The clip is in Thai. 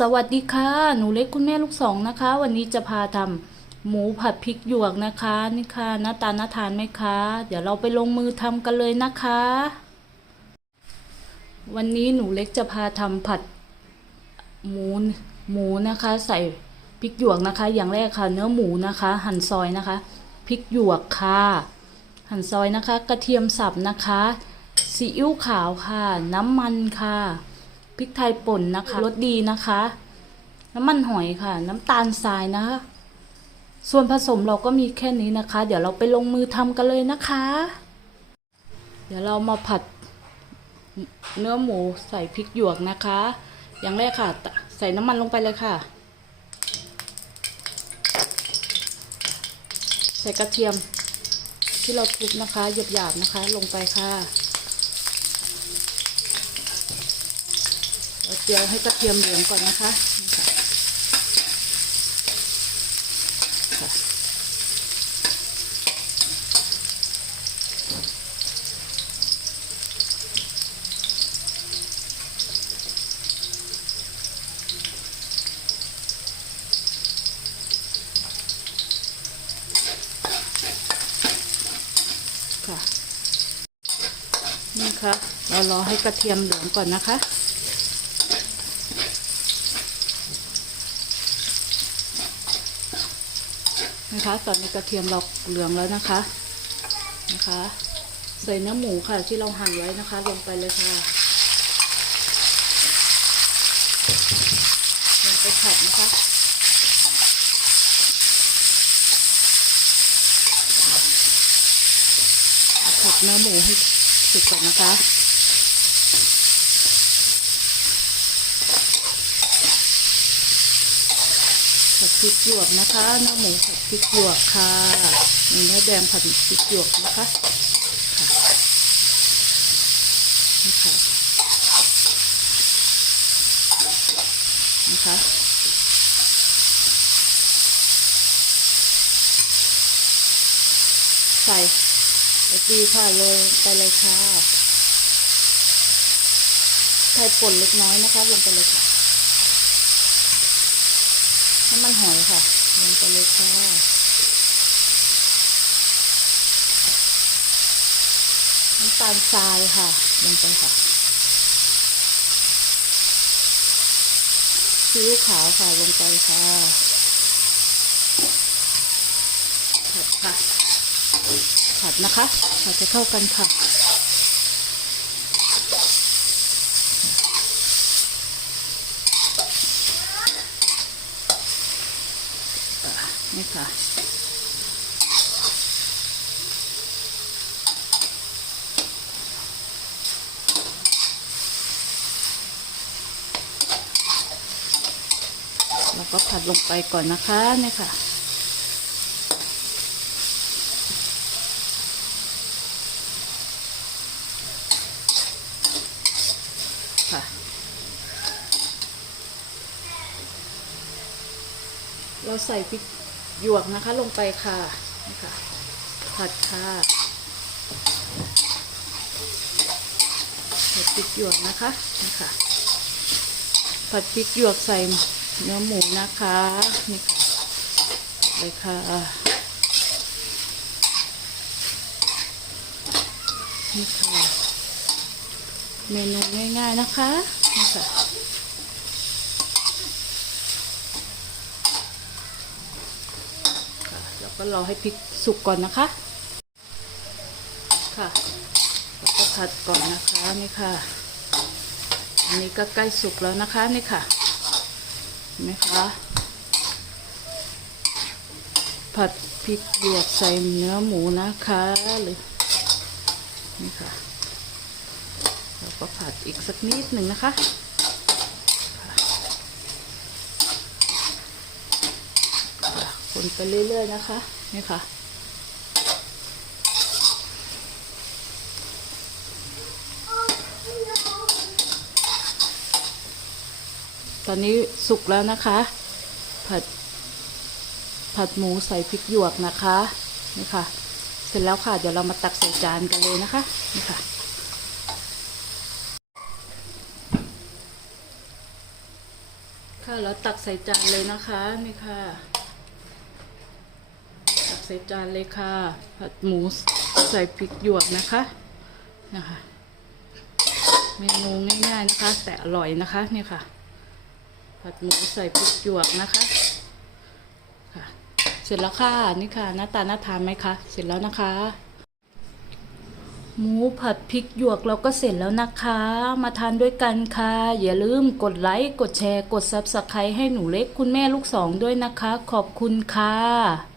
สวัสดีค่ะ หนูเล็กคุณแม่ลูกสองนะคะ วันนี้จะพาทำหมูผัดพริกหยวกนะคะนี่ค่ะหน้าตาน่าทานไหมคะ เดี๋ยวเราไปลงมือทำกันเลยนะคะ วันนี้หนูเล็กจะพาทำผัดหมูหมูนะคะ ใส่พริกหยวกนะคะ อย่างแรกค่ะ เนื้อหมูนะคะ หั่นซอยนะคะพริกหยวกค่ะ หั่นซอยนะคะ กระเทียมสับนะคะซีอิ๊วขาวค่ะ น้ำมันค่ะ พริกไทยป่นนะคะรสดีนะคะ น้ำมันหอยค่ะ น้ำตาลทรายนะคะ ส่วนผสมเราก็มีแค่นี้นะคะ เดี๋ยวเราไปลงมือทำกันเลยนะคะ เดี๋ยวเรามาผัดเนื้อหมูใส่พริกหยวกนะคะ อย่างแรกค่ะ ใส่น้ำมันลงไปเลยค่ะ ใส่กระเทียมที่เราทุบนะคะหยาบๆนะคะ ลงไปค่ะ เราเจียวให้กระเทียมเหลืองก่อนนะคะค่ะนี่ค่ะเรารอให้กระเทียมเหลืองก่อนนะคะ นะคะ ตอนนี้กระเทียมเราเหลืองแล้วนะคะนะคะ ใส่เนื้อหมูค่ะที่เราหั่นไว้นะคะ ลงไปเลยค่ะลงไปผัดนะคะผัดเนื้อหมูให้สุกก่อนนะคะ ผัดพ ริกหยวกนะคะเนื้อหมูผัดพริกหยวกค่ะมีเนื้อแดงผัดพริกหยวกนะคะค่ะนี่ค่ะนะคะใส่ไอตีค่ะโรยไปเลยค่ะไทยป่นเล็กน้อยนะคะลงไปเลยค่ะ น้ำมันหอยค่ะลงไปเลยค่ะน้ำตาลทรายค่ะลงไปค่ะซีอิ๊วขาวค่ะลงไปค่ะผัดค่ะผัดนะคะผัดจะเข้ากันค่ะ นี่ค่ะ แล้วก็ผัดลงไปก่อนนะคะนี่ค่ะค่ะเราใส่พริก หยวกนะคะลงไปค่ะนี่ค่ะ ผัดค่ะผัดพริกหยวกนะคะนี่ค่ะ ผัดพริกหยวกใส่เนื้อหมูนะคะนี่ค่ะเลยค่ะนี่ค่ะ เมนูง่ายๆนะคะนี่ค่ะ ค่ะแล้ว ก็รอให้พริกสุกก่อนนะคะ ค่ะแล้วก็ผัดก่อนนะคะนี่ค่ะ อันนี้ก็ใกล้สุกแล้วนะคะนี่ค่ะเห็นไหมคะผัดพริกหยวกใส่เนื้อหมูนะคะหรือนี่ค่ะแล้วก็ผัดอีกสักนิดหนึ่งนะคะ ค นไปเรื่อย ๆ นะคะ นี่ค่ะ ตอนนี้สุกแล้วนะคะ ผัด ผัดหมูใส่พริกหยวกนะคะ นี่ค่ะ เสร็จแล้วค่ะ เดี๋ยวเรามาตักใส่จานกันเลยนะคะ นี่ค่ะค่ะแล้วตักใส่จานเลยนะคะนี่ค่ะ ใส่จานเลยค่ะ ผัดหมูใส่พริกหยวกนะคะนะคะ เมนูง่ายๆนะคะ แต่อร่อยนะคะนี่ค่ะ ผัดหมูใส่พริกหยวกนะคะค่ะ เสร็จแล้วค่ะนี่ค่ะหน้าตาน่าทานไหมคะเสร็จแล้วนะคะ หมูผัดพริกหยวกเราก็เสร็จแล้วนะคะ มาทานด้วยกันค่ะ อย่าลืมกดไลค์กดแชร์ กด Subscribe ให้หนูเล็กคุณแม่ลูกสองด้วยนะคะ ขอบคุณค่ะ